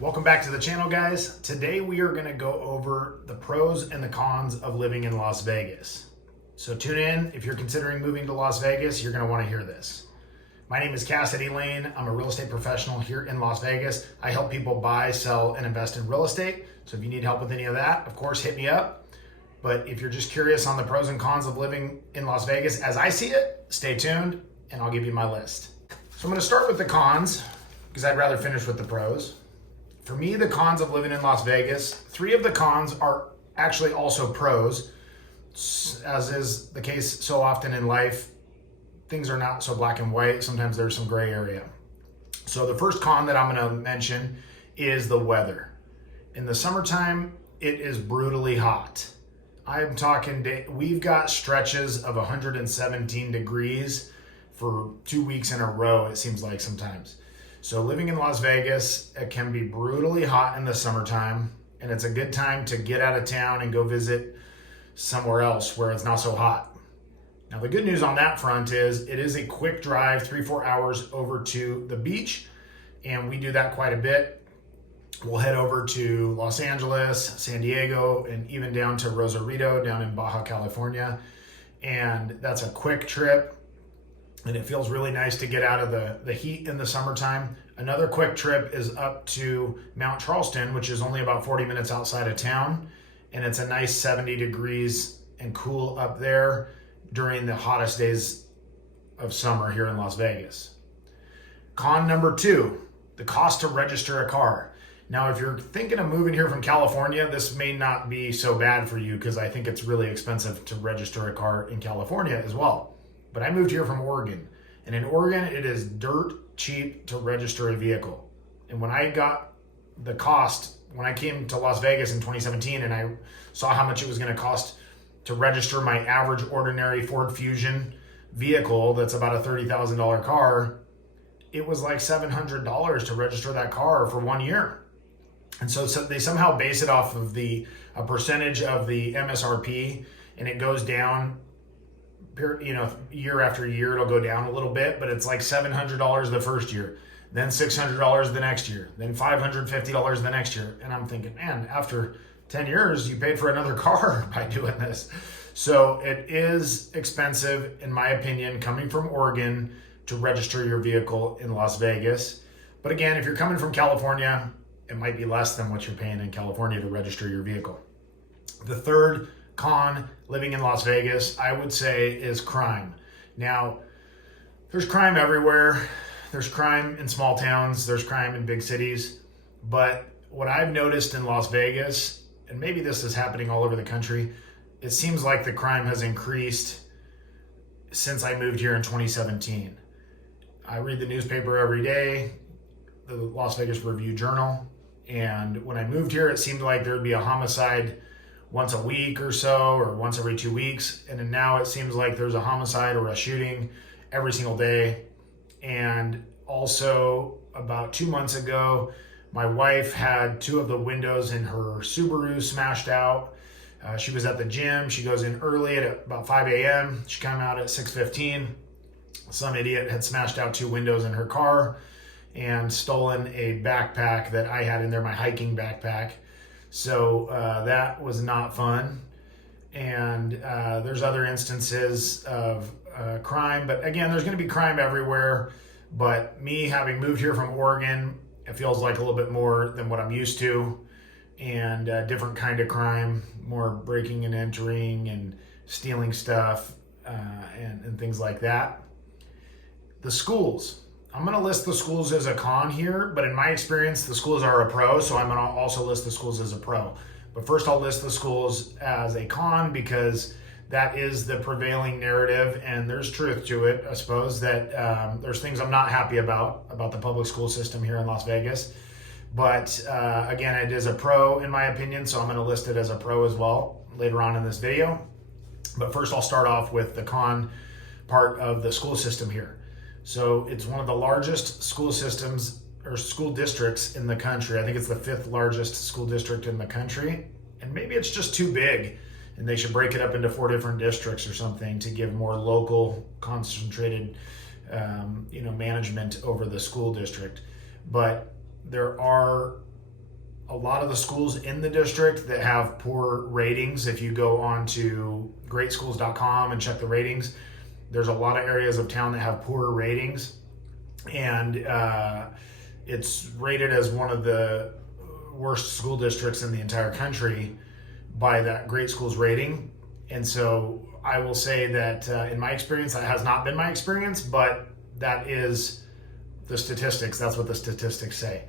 Welcome back to the channel, guys. Today we are going to go over the pros and the cons of living in Las Vegas. So tune in. If you're considering moving to Las Vegas, you're going to want to hear this. My name is Kassidy Lane. I'm a real estate professional here in Las Vegas. I help people buy, sell, and invest in real estate. So if you need help with any of that, of course, hit me up. But if you're just curious on the pros and cons of living in Las Vegas as I see it, stay tuned and I'll give you my list. So I'm going to start with the cons because I'd rather finish with the pros. For me, the cons of living in Las Vegas, 3 of the cons are actually also pros. As is the case so often in life, things are not so black and white. Sometimes there's some gray area. So the first con that I'm going to mention is the weather. In the summertime, it is brutally hot. I'm talking, we've got stretches of 117 degrees for 2 weeks in a row, it seems like sometimes. So living in Las Vegas, it can be brutally hot in the summertime, and it's a good time to get out of town and go visit somewhere else where it's not so hot. Now, the good news on that front is it is a quick drive, 3-4 hours over to the beach, and we do that quite a bit. We'll head over to Los Angeles, San Diego, and even down to Rosarito down in Baja California. And that's a quick trip. And it feels really nice to get out of the heat in the summertime. Another quick trip is up to Mount Charleston, which is only about 40 minutes outside of town. And it's a nice 70 degrees and cool up there during the hottest days of summer here in Las Vegas. Con number 2, the cost to register a car. Now, if you're thinking of moving here from California, this may not be so bad for you because I think it's really expensive to register a car in California as well. But I moved here from Oregon, and in Oregon, it is dirt cheap to register a vehicle. And when I got the cost, when I came to Las Vegas in 2017 and I saw how much it was going to cost to register my average ordinary Ford Fusion vehicle that's about a $30,000 car, it was like $700 to register that car for 1 year. And so they somehow base it off of a percentage of the MSRP, and it goes down, year after year. It'll go down a little bit, but it's like $700 the first year, then $600 the next year, then $550 the next year. And I'm thinking, man, after 10 years, you paid for another car by doing this. So it is expensive, in my opinion, coming from Oregon to register your vehicle in Las Vegas. But again, if you're coming from California, it might be less than what you're paying in California to register your vehicle. The third con living in Las Vegas, I would say, is crime. Now, there's crime everywhere. There's crime in small towns. There's crime in big cities. But what I've noticed in Las Vegas, and maybe this is happening all over the country, it seems like the crime has increased since I moved here in 2017. I read the newspaper every day, the Las Vegas Review-Journal, and when I moved here, it seemed like there'd be a homicide once a week or so, or once every 2 weeks. And then now it seems like there's a homicide or a shooting every single day. And also about 2 months ago, my wife had 2 of the windows in her Subaru smashed out. She was at the gym. She goes in early at about 5 a.m. She came out at 6:15. Some idiot had smashed out 2 windows in her car and stolen a backpack that I had in there, my hiking backpack. So that was not fun. And there's other instances of crime. But again, there's going to be crime everywhere. But me having moved here from Oregon, it feels like a little bit more than what I'm used to. And different kind of crime, more breaking and entering and stealing stuff and things like that. The schools. I'm going to list the schools as a con here, but in my experience, the schools are a pro, so I'm going to also list the schools as a pro. But first, I'll list the schools as a con because that is the prevailing narrative, and there's truth to it, I suppose, that there's things I'm not happy about the public school system here in Las Vegas. But again, it is a pro in my opinion, so I'm going to list it as a pro as well later on in this video. But first, I'll start off with the con part of the school system here. So it's one of the largest school systems or school districts in the country. I think it's the 5th largest school district in the country. And maybe it's just too big and they should break it up into 4 different districts or something to give more local concentrated management over the school district. But there are a lot of the schools in the district that have poor ratings. If you go on to greatschools.com and check the ratings, there's a lot of areas of town that have poorer ratings, and it's rated as one of the worst school districts in the entire country by that Great Schools rating. And so I will say that in my experience, that has not been my experience, but that is the statistics. That's what the statistics say.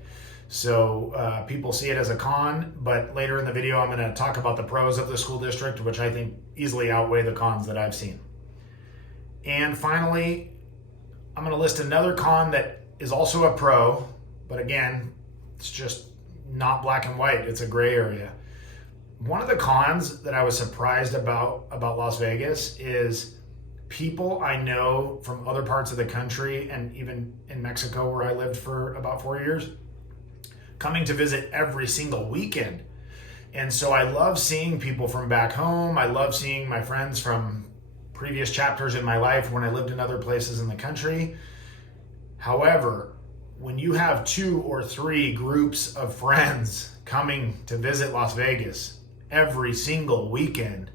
So people see it as a con, but later in the video, I'm going to talk about the pros of the school district, which I think easily outweigh the cons that I've seen. And finally, I'm going to list another con that is also a pro, but again, it's just not black and white. It's a gray area. One of the cons that I was surprised about Las Vegas is people I know from other parts of the country, and even in Mexico where I lived for about 4 years, coming to visit every single weekend. And so I love seeing people from back home. I love seeing my friends from previous chapters in my life when I lived in other places in the country. However, when you have 2 or 3 groups of friends coming to visit Las Vegas every single weekend,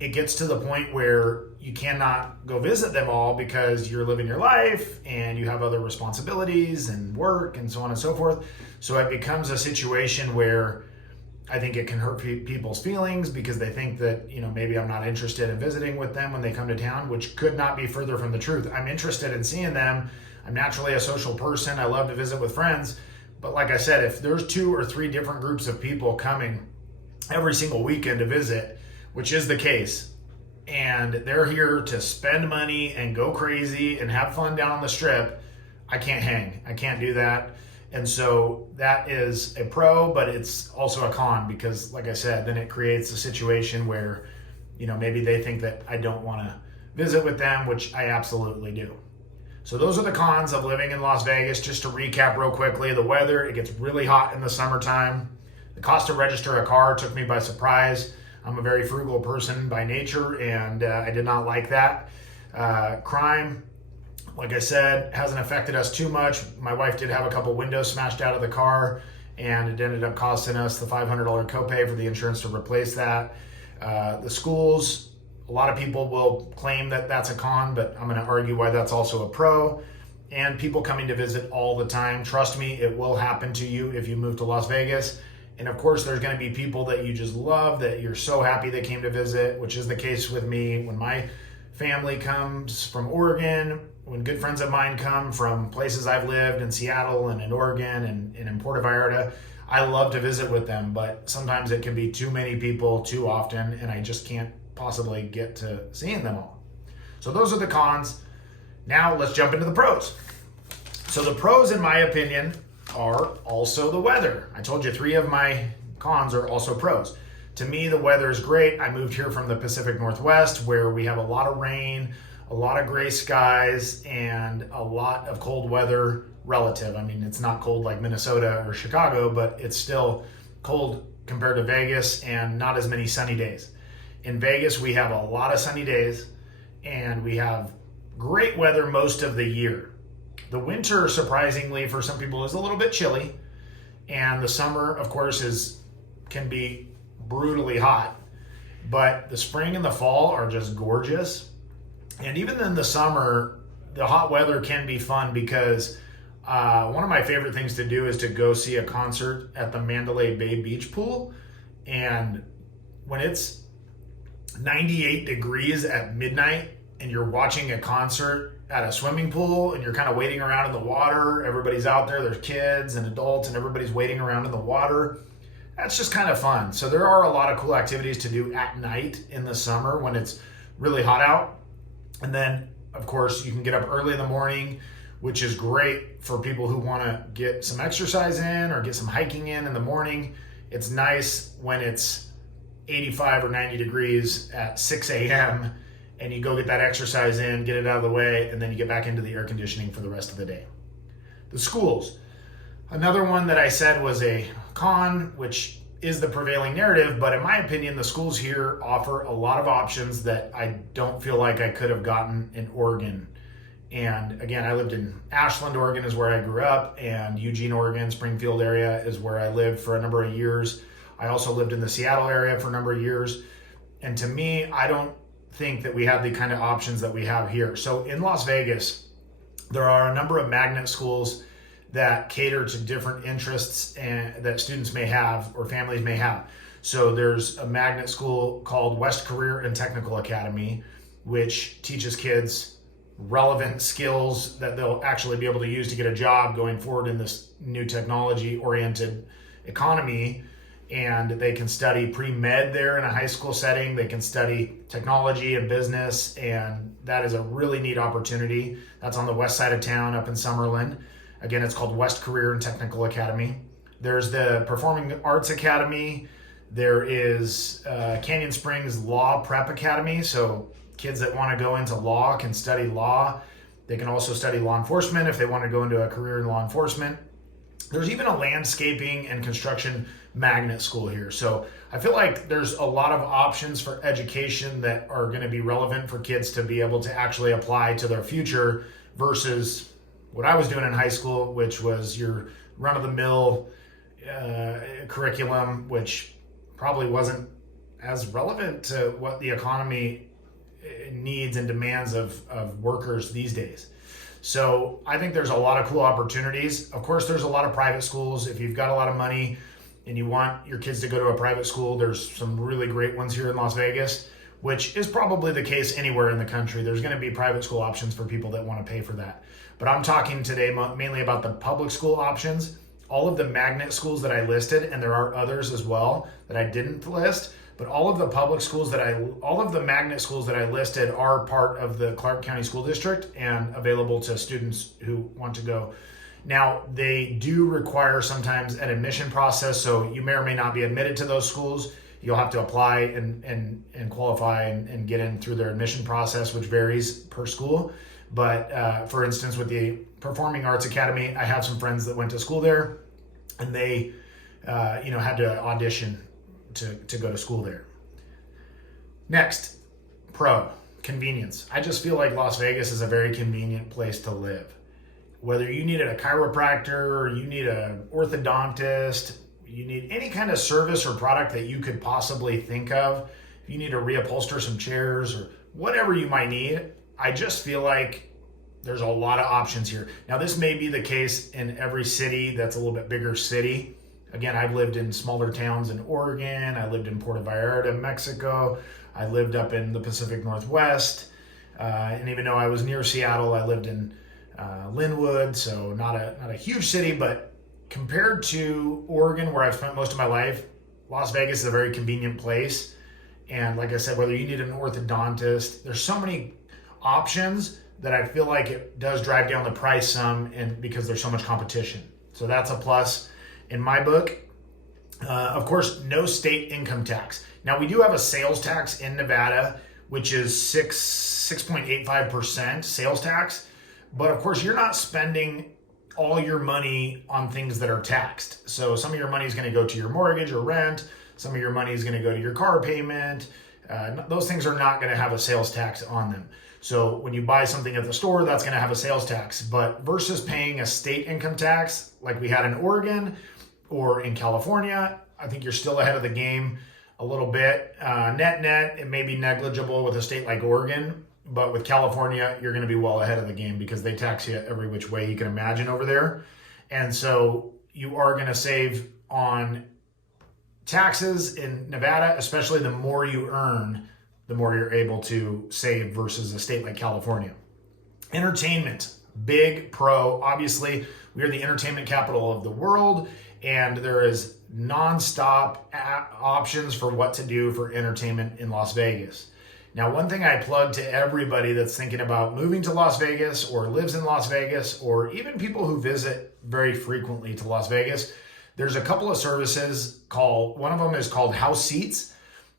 it gets to the point where you cannot go visit them all because you're living your life and you have other responsibilities and work and so on and so forth. So it becomes a situation where I think it can hurt people's feelings because they think that, maybe I'm not interested in visiting with them when they come to town, which could not be further from the truth. I'm interested in seeing them. I'm naturally a social person. I love to visit with friends. But like I said, if there's 2 or 3 different groups of people coming every single weekend to visit, which is the case, and they're here to spend money and go crazy and have fun down on the strip, I can't hang. I can't do that. And so that is a pro, but it's also a con because, like I said, then it creates a situation where, maybe they think that I don't want to visit with them, which I absolutely do. So those are the cons of living in Las Vegas. Just to recap real quickly, the weather, it gets really hot in the summertime. The cost to register a car took me by surprise. I'm a very frugal person by nature, and I did not like that. Crime, like I said, hasn't affected us too much. My wife did have a couple windows smashed out of the car, and it ended up costing us the $500 copay for the insurance to replace that. The schools, a lot of people will claim that that's a con, but I'm going to argue why that's also a pro. And people coming to visit all the time. Trust me, it will happen to you if you move to Las Vegas. And of course, there's going to be people that you just love, that you're so happy they came to visit, which is the case with me. When my family comes from Oregon, when good friends of mine come from places I've lived in Seattle and in Oregon and in Puerto Vallarta, I love to visit with them. But sometimes it can be too many people too often, and I just can't possibly get to seeing them all. So those are the cons. Now let's jump into the pros. So the pros, in my opinion, are also the weather. I told you 3 of my cons are also pros. To me, the weather is great. I moved here from the Pacific Northwest where we have a lot of rain, a lot of gray skies, and a lot of cold weather relative. I mean, it's not cold like Minnesota or Chicago, but it's still cold compared to Vegas and not as many sunny days. In Vegas, we have a lot of sunny days and we have great weather most of the year. The winter, surprisingly, for some people is a little bit chilly, and the summer, of course, can be brutally hot, but the spring and the fall are just gorgeous. And even in the summer, the hot weather can be fun because one of my favorite things to do is to go see a concert at the Mandalay Bay Beach Pool. And when it's 98 degrees at midnight and you're watching a concert at a swimming pool and you're kind of waiting around in the water, everybody's out there, there's kids and adults and everybody's waiting around in the water, that's just kind of fun. So there are a lot of cool activities to do at night in the summer when it's really hot out. And then, of course, you can get up early in the morning, which is great for people who want to get some exercise in or get some hiking in the morning. It's nice when it's 85 or 90 degrees at 6 a.m. and you go get that exercise in, get it out of the way, and then you get back into the air conditioning for the rest of the day. The schools. Another one that I said was a con, which is the prevailing narrative, but in my opinion, the schools here offer a lot of options that I don't feel like I could have gotten in Oregon. And again, I lived in Ashland, Oregon is where I grew up, and Eugene, Oregon, Springfield area is where I lived for a number of years. I also lived in the Seattle area for a number of years. And to me, I don't think that we have the kind of options that we have here. So in Las Vegas, there are a number of magnet schools that cater to different interests and that students may have or families may have. So there's a magnet school called West Career and Technical Academy, which teaches kids relevant skills that they'll actually be able to use to get a job going forward in this new technology-oriented economy. And they can study pre-med there in a high school setting. They can study technology and business, and that is a really neat opportunity. That's on the west side of town up in Summerlin. Again, it's called West Career and Technical Academy. There's the Performing Arts Academy. There is Canyon Springs Law Prep Academy. So kids that want to go into law can study law. They can also study law enforcement if they want to go into a career in law enforcement. There's even a landscaping and construction magnet school here. So I feel like there's a lot of options for education that are going to be relevant for kids to be able to actually apply to their future versus what I was doing in high school, which was your run-of-the-mill curriculum, which probably wasn't as relevant to what the economy needs and demands of workers these days. So I think there's a lot of cool opportunities. Of course, there's a lot of private schools. If you've got a lot of money and you want your kids to go to a private school, there's some really great ones here in Las Vegas, which is probably the case anywhere in the country. There's going to be private school options for people that want to pay for that. But I'm talking today mainly about the public school options. All of the magnet schools that I listed, and there are others as well that I didn't list, but all of the magnet schools that I listed are part of the Clark County School District and available to students who want to go. Now, they do require sometimes an admission process, so you may or may not be admitted to those schools. You'll have to apply and qualify and get in through their admission process, which varies per school. But for instance, with the Performing Arts Academy, I have some friends that went to school there, and they had to audition to go to school there. Next, convenience. I just feel like Las Vegas is a very convenient place to live. Whether you needed a chiropractor, you need an orthodontist, you need any kind of service or product that you could possibly think of, if you need to reupholster some chairs or whatever you might need, I just feel like there's a lot of options here. Now, this may be the case in every city that's a little bit bigger city. Again, I've lived in smaller towns in Oregon. I lived in Puerto Vallarta, Mexico. I lived up in the Pacific Northwest. And even though I was near Seattle, I lived in Linwood, so not a huge city, but compared to Oregon, where I've spent most of my life, Las Vegas is a very convenient place. And like I said, whether you need an orthodontist, there's so many options that I feel like it does drive down the price some, and because there's so much competition. So that's a plus in my book. Of course, no state income tax. Now, we do have a sales tax in Nevada, which is 6.85% sales tax. But of course, you're not spending all your money on things that are taxed. So some of your money is going to go to your mortgage or rent. Some of your money is going to go to your car payment. Those things are not going to have a sales tax on them. So when you buy something at the store, that's going to have a sales tax. But versus paying a state income tax like we had in Oregon or in California, I think you're still ahead of the game a little bit. Net, it may be negligible with a state like Oregon, but with California, you're going to be well ahead of the game because they tax you every which way you can imagine over there. And so you are going to save on taxes in Nevada, especially the more you earn, the more you're able to save versus a state like California. Entertainment, big pro. Obviously, we are the entertainment capital of the world, and there is nonstop options for what to do for entertainment in Las Vegas. Now, one thing I plug to everybody that's thinking about moving to Las Vegas or lives in Las Vegas, or even people who visit very frequently to Las Vegas, there's a couple of services one of them is called House Seats,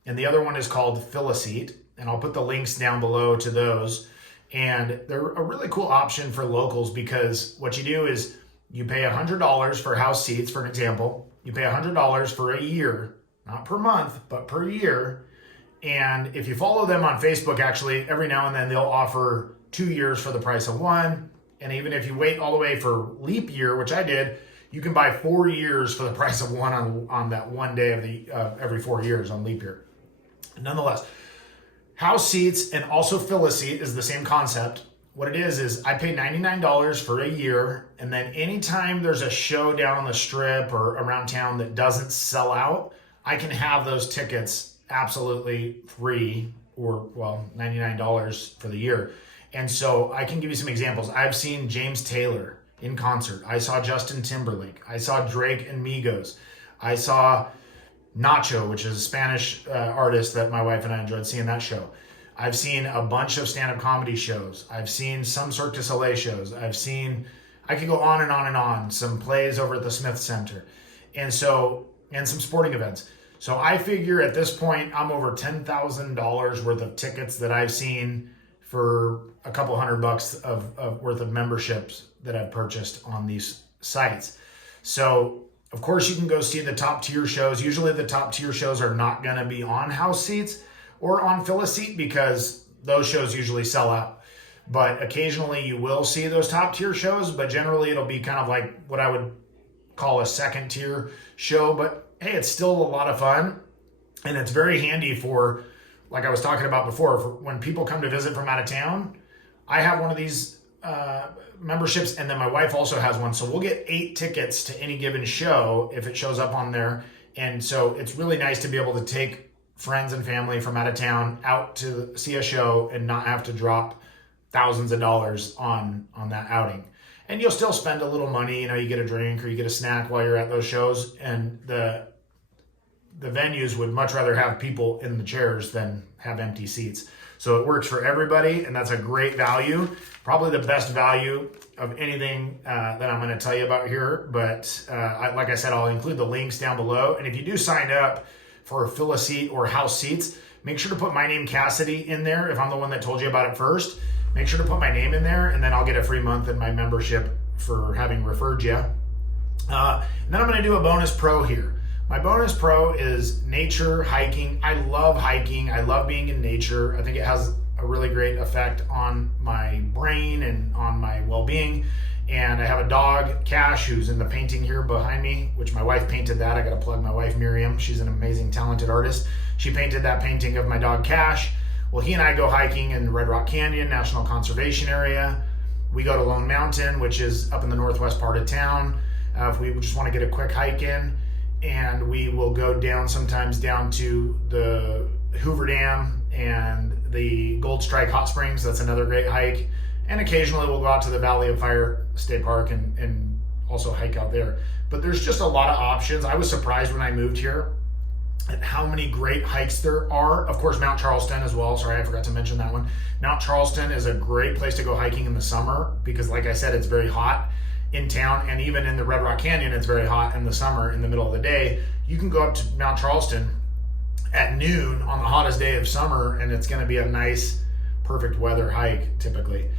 and the other one is called Fill a Seat. And I'll put the links down below to those. And they're a really cool option for locals because what you do is you pay $100 for House Seats, for an example. You pay $100 for a year, not per month, but per year. And if you follow them on Facebook, actually, every now and then they'll offer 2 years for the price of one. And even if you wait all the way for leap year, which I did, you can buy 4 years for the price of one on that one day of the every 4 years on leap year. Nonetheless, house seats and also fill a seat is the same concept. What it is I pay $99 for a year, and then anytime there's a show down on the strip or around town that doesn't sell out, I can have those tickets absolutely free, or well, $99 for the year. And so I can give you some examples. I've seen James Taylor in concert. I saw Justin Timberlake. I saw Drake and Migos. I saw Nacho, which is a Spanish artist that my wife and I enjoyed seeing that show. I've seen a bunch of stand-up comedy shows. I've seen some Cirque du Soleil shows. I could go on and on and on, some plays over at the Smith Center. And some sporting events. So I figure at this point, I'm over $10,000 worth of tickets that I've seen for a couple $100 of worth of memberships that I've purchased on these sites. So of course you can go see the top tier shows. Usually the top tier shows are not going to be on house seats or on fill a seat because those shows usually sell out. But occasionally you will see those top tier shows, but generally it'll be kind of like what I would call a second tier show. But hey, it's still a lot of fun, and it's very handy for, like I was talking about before, for when people come to visit from out of town. I have one of these memberships, and then my wife also has one. So we'll get 8 tickets to any given show if it shows up on there. And so it's really nice to be able to take friends and family from out of town out to see a show and not have to drop thousands of dollars on that outing. And you'll still spend a little money, you get a drink or you get a snack while you're at those shows. And the venues would much rather have people in the chairs than have empty seats. So it works for everybody, and that's a great value. Probably the best value of anything that I'm going to tell you about here. But like I said, I'll include the links down below. And if you do sign up for fill a seat or house seats, make sure to put my name, Kassidy, in there. If I'm the one that told you about it first, make sure to put my name in there, and then I'll get a free month in my membership for having referred you. And then I'm going to do a bonus pro here. My bonus pro is nature hiking. I love hiking. I love being in nature. I think it has a really great effect on my brain and on my well-being. And I have a dog, Cash, who's in the painting here behind me, which my wife painted that. I got to plug my wife, Miriam. She's an amazing, talented artist. She painted that painting of my dog, Cash. Well, he and I go hiking in Red Rock Canyon National Conservation Area. We go to Lone Mountain, which is up in the northwest part of town. If we just want to get a quick hike in, and we will go down sometimes down to the Hoover Dam and the Gold Strike Hot Springs. That's another great hike. And occasionally we'll go out to the Valley of Fire State Park and also hike out there. But there's just a lot of options. I was surprised when I moved here at how many great hikes there are. Of course, Mount Charleston as well. Sorry, I forgot to mention that one. Mount Charleston is a great place to go hiking in the summer because, like I said, it's very hot in town, and even in the Red Rock Canyon, it's very hot in the summer in the middle of the day. You can go up to Mount Charleston at noon on the hottest day of summer, and it's going to be a nice, perfect weather hike typically.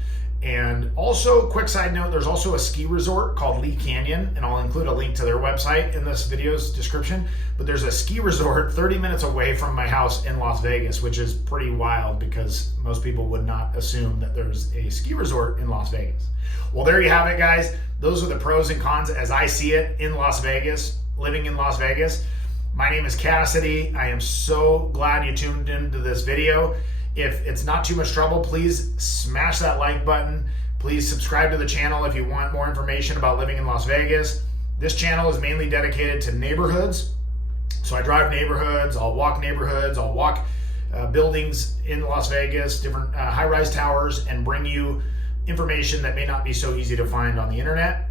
And also, quick side note, there's also a ski resort called Lee Canyon, and I'll include a link to their website in this video's description. But there's a ski resort 30 minutes away from my house in Las Vegas, which is pretty wild because most people would not assume that there's a ski resort in Las Vegas. Well, there you have it, guys. Those are the pros and cons as I see it in Las Vegas, living in Las Vegas. My name is Kassidy. I am so glad you tuned into this video. If it's not too much trouble, please smash that like button. Please subscribe to the channel if you want more information about living in Las Vegas. This channel is mainly dedicated to neighborhoods. So I drive neighborhoods, I'll walk neighborhoods, I'll walk buildings in Las Vegas, different high-rise towers, and bring you information that may not be so easy to find on the internet.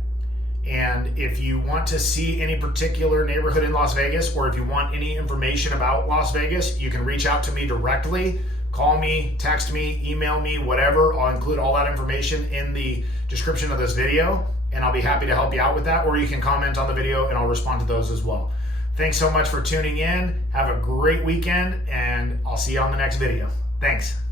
And if you want to see any particular neighborhood in Las Vegas, or if you want any information about Las Vegas, you can reach out to me directly. Call me, text me, email me, whatever. I'll include all that information in the description of this video, and I'll be happy to help you out with that. Or you can comment on the video and I'll respond to those as well. Thanks so much for tuning in. Have a great weekend, and I'll see you on the next video. Thanks.